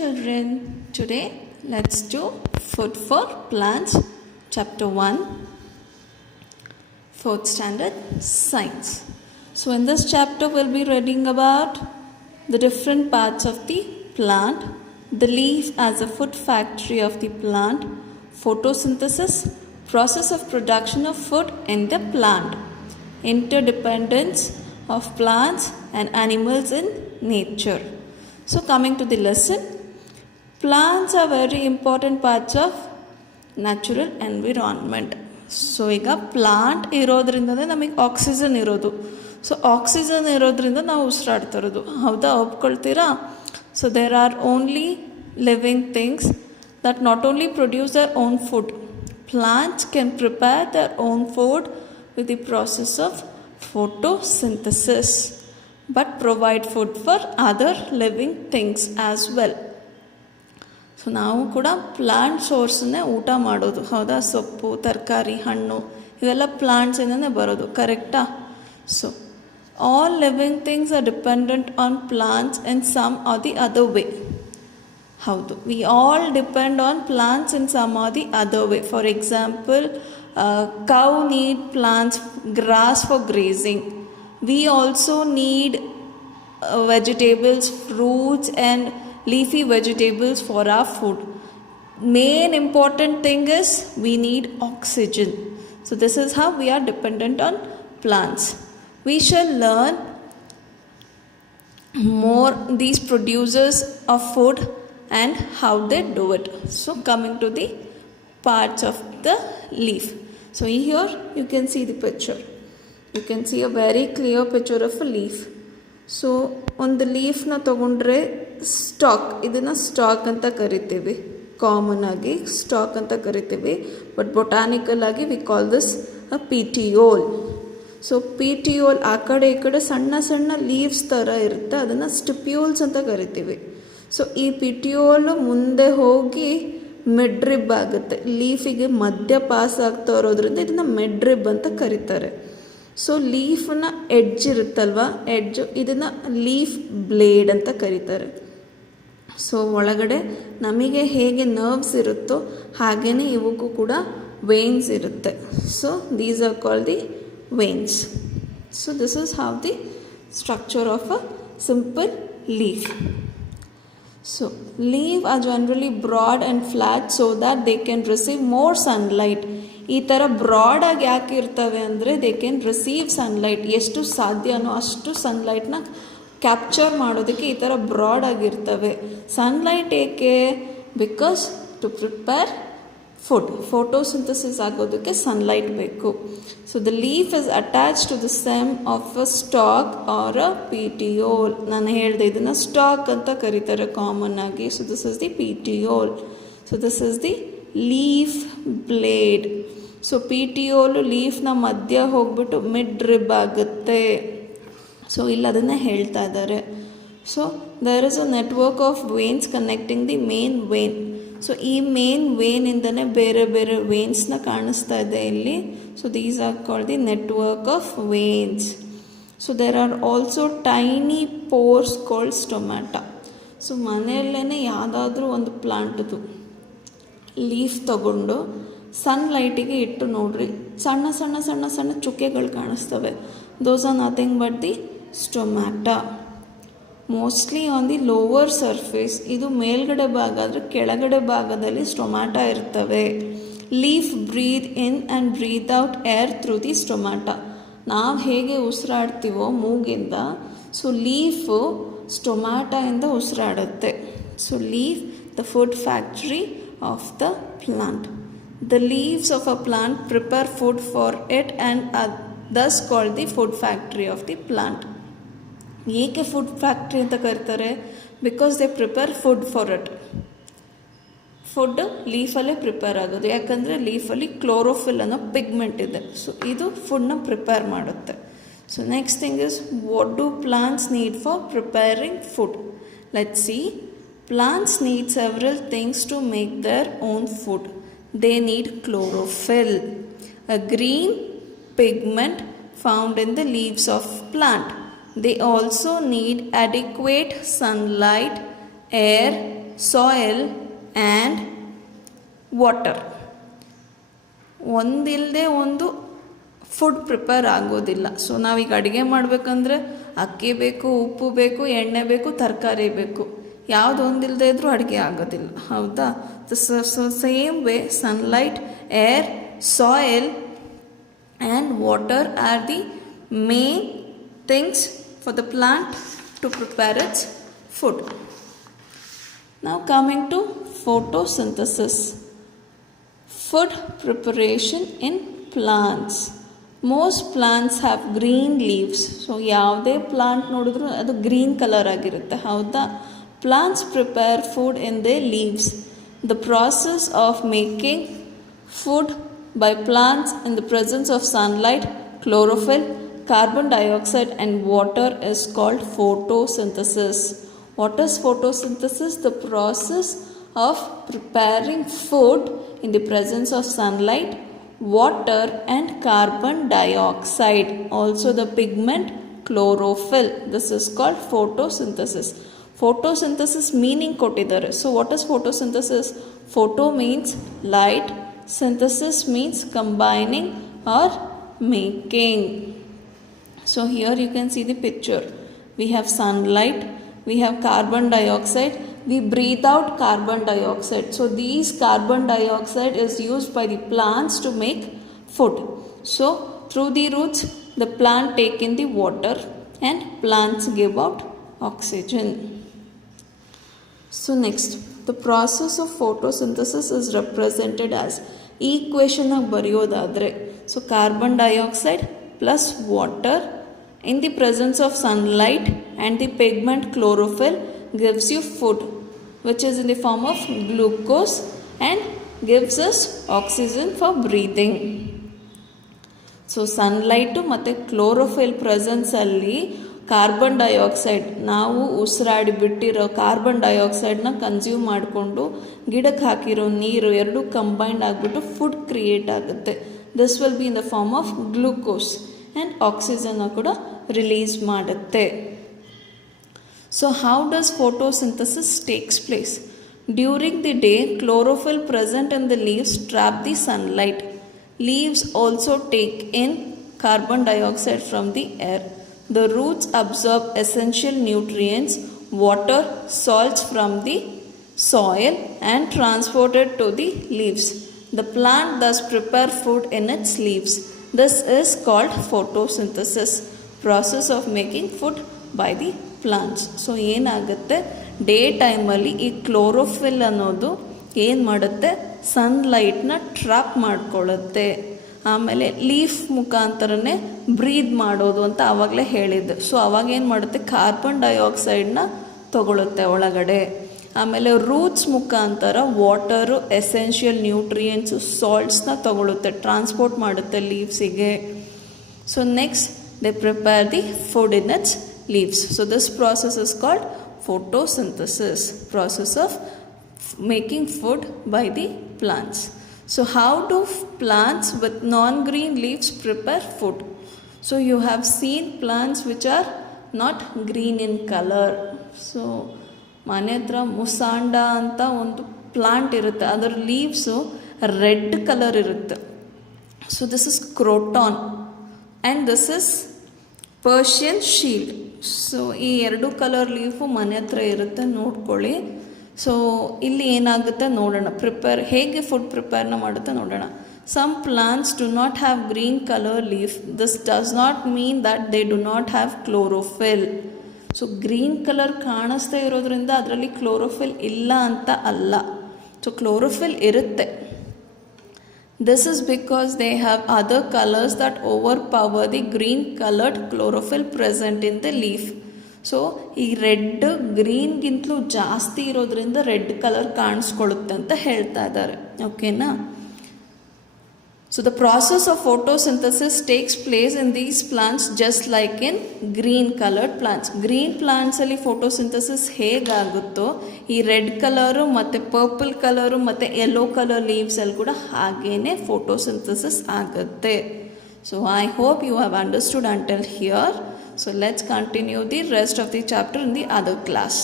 children, today let's do Food for Plants, Chapter 1, 4th Standard Science. So in this chapter we'll be reading about the different parts of the plant, the leaf as a food factory of the plant, photosynthesis, process of production of food in the plant, interdependence of plants and animals in nature. So coming to the lesson, plants are very important parts of natural environment. So ಈಗ plant ಇರೋದ್ರಿಂದನೇ ನಮಗೆ oxygen ಇರೋದು. So oxygen ಇರೋದ್ರಿಂದ ನಾವು ಉಸಿರಾಡ್ತಾ ಇರೋದು, ಹೌದಾ? ಒಪ್ಕೊಳ್ತೀರಾ? So there are only living things that not only produce their own food. Plants can prepare their own food with the process of photosynthesis but provide food for other living things as well. So ನಾವು ಕೂಡ plant ಸೋರ್ಸನ್ನೇ ಊಟ ಮಾಡೋದು, ಹೌದಾ? ಸೊಪ್ಪು, ತರಕಾರಿ, ಹಣ್ಣು ಇವೆಲ್ಲ ಪ್ಲಾಂಟ್ಸಿಂದನೇ ಬರೋದು, ಕರೆಕ್ಟಾ? So all living things are dependent on plants in some or the other way. ಹೌದು, we all depend on plants in some or the other way. For example, cow need plants, grass for grazing. We also need vegetables, fruits and leafy vegetables for our food. Main important thing is we need oxygen. So this is how we are dependent on plants. We shall learn more these producers of food and how they do it. So coming to the parts of the leaf. So here you can see the picture. You can see a very clear picture of a leaf. So ಒಂದು ಲೀಫ್ನ ತೊಗೊಂಡ್ರೆ stock, ಇದನ್ನು stalk ಅಂತ ಕರಿತೀವಿ. Common ಆಗಿ stalk ಅಂತ ಕರಿತೀವಿ, but botanical ಆಗಿ we call this a petiole. So petiole ಆ ಕಡೆ ಈ ಕಡೆ ಸಣ್ಣ ಸಣ್ಣ ಲೀವ್ಸ್ ಥರ ಇರುತ್ತೆ, ಅದನ್ನು ಸ್ಟಿಪ್ಯೂಲ್ಸ್ ಅಂತ ಕರಿತೀವಿ. ಸೊ ಈ ಪಿಟಿಯೋಲ್ ಮುಂದೆ ಹೋಗಿ ಮಿಡ್ರಿಬ್ ಆಗುತ್ತೆ, ಲೀಫಿಗೆ ಮಧ್ಯ ಪಾಸ್ ಆಗ್ತಾ ಇರೋದ್ರಿಂದ ಇದನ್ನು ಮಿಡ್ರಿಬ್ ಅಂತ ಕರೀತಾರೆ. ಸೊ ಲೀಫನ್ನ ಎಡ್ಜ್ ಇರುತ್ತಲ್ವ, ಎಡ್ಜು, ಇದನ್ನು ಲೀಫ್ ಬ್ಲೇಡ್ ಅಂತ ಕರೀತಾರೆ. ಸೊ ಒಳಗಡೆ ನಮಗೆ ಹೇಗೆ ನರ್ವ್ಸ್ ಇರುತ್ತೋ ಹಾಗೆಯೇ ಇವಕ್ಕೂ ಕೂಡ ವೇನ್ಸ್ ಇರುತ್ತೆ. So these are called the veins. So this is how the structure of a simple leaf. So leaves are generally broad and flat so that they can receive more sunlight. ಈ ಥರ ಬ್ರಾಡಾಗಿ ಯಾಕೆ ಇರ್ತವೆ ಅಂದರೆ they can receive sunlight, ಎಷ್ಟು ಸಾಧ್ಯನೋ ಅಷ್ಟು ಸನ್ಲೈಟ್ನ capture ಮಾಡೋದಕ್ಕೆ ಈ ಥರ ಬ್ರಾಡಾಗಿರ್ತವೆ. ಸನ್ಲೈಟ್ ಏಕೆ? Because to prepare food, photosynthesis ಆಗೋದಕ್ಕೆ ಸನ್ಲೈಟ್ ಬೇಕು. So the leaf is attach to the stem of a stalk or a petiole. ನಾನು ಹೇಳಿದೆ ಇದನ್ನು ಸ್ಟಾಕ್ ಅಂತ ಕರೀತಾರೆ ಕಾಮನ್ ಆಗಿ. So this is the petiole. So this is the leaf blade. So petiole ಲೀಫ್ನ ಮಧ್ಯ ಹೋಗ್ಬಿಟ್ಟು ಮಿಡ್ ರಿಬ್ ಆಗುತ್ತೆ. ಸೊ ಇಲ್ಲಿ ಅದನ್ನೇ ಹೇಳ್ತಾ ಇದ್ದಾರೆ. So there is a network of veins connecting the main vein. So ಈ ಮೇನ್ ವೇನಿಂದನೇ ಬೇರೆ ಬೇರೆ ವೇನ್ಸ್ನ ಕಾಣಿಸ್ತಾ ಇದೆ ಇಲ್ಲಿ. So these are called the network of veins. So there are also tiny pores called stomata. So ಮನೆಯಲ್ಲೇ ಯಾವುದಾದ್ರೂ ಒಂದು ಪ್ಲಾಂಟ್ದು ಲೀಫ್ ತಗೊಂಡು ಸನ್ಲೈಟಿಗೆ ಇಟ್ಟು ನೋಡ್ರಿ, ಸಣ್ಣ ಸಣ್ಣ ಸಣ್ಣ ಸಣ್ಣ ಚುಕ್ಕೆಗಳು ಕಾಣಿಸ್ತವೆ. Those are nothing but the stomata. Mostly on the lower surface. ಇದು ಮೇಲ್ಗಡೆ ಭಾಗ ಆದರೆ ಕೆಳಗಡೆ ಭಾಗದಲ್ಲಿ ಸ್ಟೊಮ್ಯಾಟಾ ಇರ್ತವೆ. Leaf breathe in and breathe out air through the stomata. ನಾವು ಹೇಗೆ ಉಸಿರಾಡ್ತೀವೋ ಮೂಗಿಂದ, ಸೊ ಲೀಫು ಸ್ಟೊಮ್ಯಾಟಾಯಿಂದ ಉಸಿರಾಡುತ್ತೆ. So leaf the food factory of the plant. The leaves of a plant prepare food for it and thus called the food factory of the plant. ಏಕೆ food factory ಅಂತ ಕರೀತಾರೆ? Because they prepare food for it. Food ಲೀಫಲ್ಲೇ prepare ಆಗೋದು, ಯಾಕಂದರೆ ಲೀಫಲ್ಲಿ chlorophyll ಅನ್ನೋ pigment ಇದೆ. So ಇದು ಫುಡ್ನ ಪ್ರಿಪೇರ್ ಮಾಡುತ್ತೆ. So next thing is, what do plants need for preparing food? Let's see. Plants need several things to make their own food. They need chlorophyll, a green pigment found in the leaves of plant. They also need adequate sunlight, air, soil and water. ಒಂದಿಲ್ಲದೆ ಒಂದು food prepare ಆಗೋದಿಲ್ಲ. So ನಾವೀಗ ಅಡುಗೆ ಮಾಡಬೇಕಂದ್ರೆ ಅಕ್ಕಿ ಬೇಕು, ಉಪ್ಪು ಬೇಕು, ಎಣ್ಣೆ ಬೇಕು, ತರಕಾರಿ ಬೇಕು. ಯಾವುದು ಒಂದಿಲ್ಲದೆ ಇದ್ರೂ ಅಡುಗೆ ಆಗೋದಿಲ್ಲ, ಹೌದಾ? So same way sunlight, air, soil and water are the main things for the plant to prepare its food. Now coming to photosynthesis. Food preparation in plants. Most plants have green leaves. So ಯಾವುದೇ plant ನೋಡಿದ್ರು ಅದು green colour ಆಗಿರುತ್ತೆ, ಹೌದಾ? Plants prepare food in their leaves. The process of making food by plants in the presence of sunlight, chlorophyll, carbon dioxide and water is called photosynthesis. What is photosynthesis? The process of preparing food in the presence of sunlight, water and carbon dioxide. Also the pigment chlorophyll. This is called photosynthesis. Photosynthesis meaning ಕೊಟ್ಟಿದ್ದಾರೆ. So what is photosynthesis? Photo means light, synthesis means combining or making. So here you can see the picture. We have sunlight, we have carbon dioxide, we breathe out carbon dioxide. So these carbon dioxide is used by the plants to make food. So through the roots the plant take in the water and plants give out oxygen. So next, the process of photosynthesis is represented as equation ಆಗಿ ಬರೆಯೋದಾದರೆ, so carbon dioxide plus water in the presence of sunlight and the pigment chlorophyll gives you food, which is in the form of glucose and gives us oxygen for breathing. So sunlight ಮತ್ತು chlorophyll ಪ್ರೆಸೆನ್ಸಲ್ಲಿ carbon dioxide, ನಾವು ಉಸಿರಾಡಿ ಬಿಟ್ಟಿರೋ carbon ಡೈಆಕ್ಸೈಡ್ನ consume ಮಾಡಿಕೊಂಡು ಗಿಡಕ್ಕೆ ಹಾಕಿರೋ ನೀರು ಎರಡೂ combined ಆಗಿಬಿಟ್ಟು food create ಆಗುತ್ತೆ. This will be in the form of glucose and ಆಕ್ಸಿಜನ್ನ ಕೂಡ ರಿಲೀಸ್ ಮಾಡುತ್ತೆ. So how does photosynthesis takes place? During the day, chlorophyll present in the leaves trap the sunlight. Leaves also take in carbon dioxide from the air. The roots absorb essential nutrients, water, salts from the soil and transport it to the leaves. The plant thus prepare food in its leaves. This is called photosynthesis, process of making food by the plants. So ಏನಾಗುತ್ತೆ, day ಟೈಮಲ್ಲಿ ಈ chlorophyll ಅನ್ನೋದು ಏನು ಮಾಡುತ್ತೆ, ಸನ್ಲೈಟ್ನ trap ಮಾಡ್ಕೊಳ್ಳುತ್ತೆ. ಆಮೇಲೆ leaf ಮುಖಾಂತರನೇ ಬ್ರೀದ್ ಮಾಡೋದು ಅಂತ ಆವಾಗಲೇ ಹೇಳಿದ್ದೆ. ಸೊ ಅವಾಗ ಏನು ಮಾಡುತ್ತೆ, ಕಾರ್ಬನ್ ಡೈಆಕ್ಸೈಡ್ನ ತಗೊಳುತ್ತೆ ಒಳಗಡೆ. ಆಮೇಲೆ ರೂಟ್ಸ್ ಮುಖಾಂತರ ವಾಟರು, ಎಸೆನ್ಷಿಯಲ್ ನ್ಯೂಟ್ರಿಯೆಂಟ್ಸು, ಸಾಲ್ಟ್ಸ್ನ ತಗೊಳುತ್ತೆ, ಟ್ರಾನ್ಸ್ಪೋರ್ಟ್ ಮಾಡುತ್ತೆ ಲೀವ್ಸಿಗೆ. So next they prepare the food in its leaves. So this process is called photosynthesis, process of making food by the plants. So how do plants with non-green leaves prepare food? So you have seen plants which are not green in color. So ಮನೆ ಹತ್ರ ಮುಸಾಂಡ ಅಂತ ಒಂದು plant ಇರುತ್ತೆ, ಅದರ leaves red colour ಇರುತ್ತೆ. So this is croton and this is Persian shield. So ಈ ಎರಡು colour leaf ಮನೆ ಹತ್ರ ಇರುತ್ತೆ, ನೋಡ್ಕೊಳ್ಳಿ. ಸೊ ಇಲ್ಲಿ ಏನಾಗುತ್ತೆ ನೋಡೋಣ, ಹೇಗೆ ಫುಡ್ ಪ್ರಿಪೇರ್ನ ಮಾಡುತ್ತೆ ನೋಡೋಣ. Some plants do not have green colour leaf. This does not mean that they do not have chlorophyll. So green colour ಕಾಣಿಸ್ತಾ ಇರೋದ್ರಿಂದ ಅದರಲ್ಲಿ ಕ್ಲೋರೋಫಿಲ್ ಇಲ್ಲ ಅಂತ ಅಲ್ಲ. ಸೊ ಕ್ಲೋರೋಫಿಲ್ ಇರುತ್ತೆ. This is because they have other colors that overpower the green colored chlorophyll present in the leaf. So ಈ red ಗ್ರೀನ್ಗಿಂತಲೂ ಜಾಸ್ತಿ ಇರೋದ್ರಿಂದ ರೆಡ್ ಕಲರ್ ಕಾಣಿಸ್ಕೊಳ್ಳುತ್ತೆ ಅಂತ ಹೇಳ್ತಾ ಇದ್ದಾರೆ. ಓಕೆನಾ? So the process of photosynthesis takes place in these plants just like in green coloured plants. Green ಪ್ಲಾಂಟ್ಸಲ್ಲಿ ಫೋಟೋಸಿಂಥಸಿಸ್ ಹೇಗಾಗುತ್ತೋ ಈ ರೆಡ್ ಕಲರು ಮತ್ತು ಪರ್ಪಲ್ ಕಲರು ಮತ್ತು ಯೆಲ್ಲೋ ಕಲರ್ ಲೀವ್ಸಲ್ಲಿ ಕೂಡ ಹಾಗೇ ಫೋಟೋಸಿಂಥಸಿಸ್ ಆಗುತ್ತೆ. So I hope you have understood until here. So let's continue the rest of the chapter in the other class.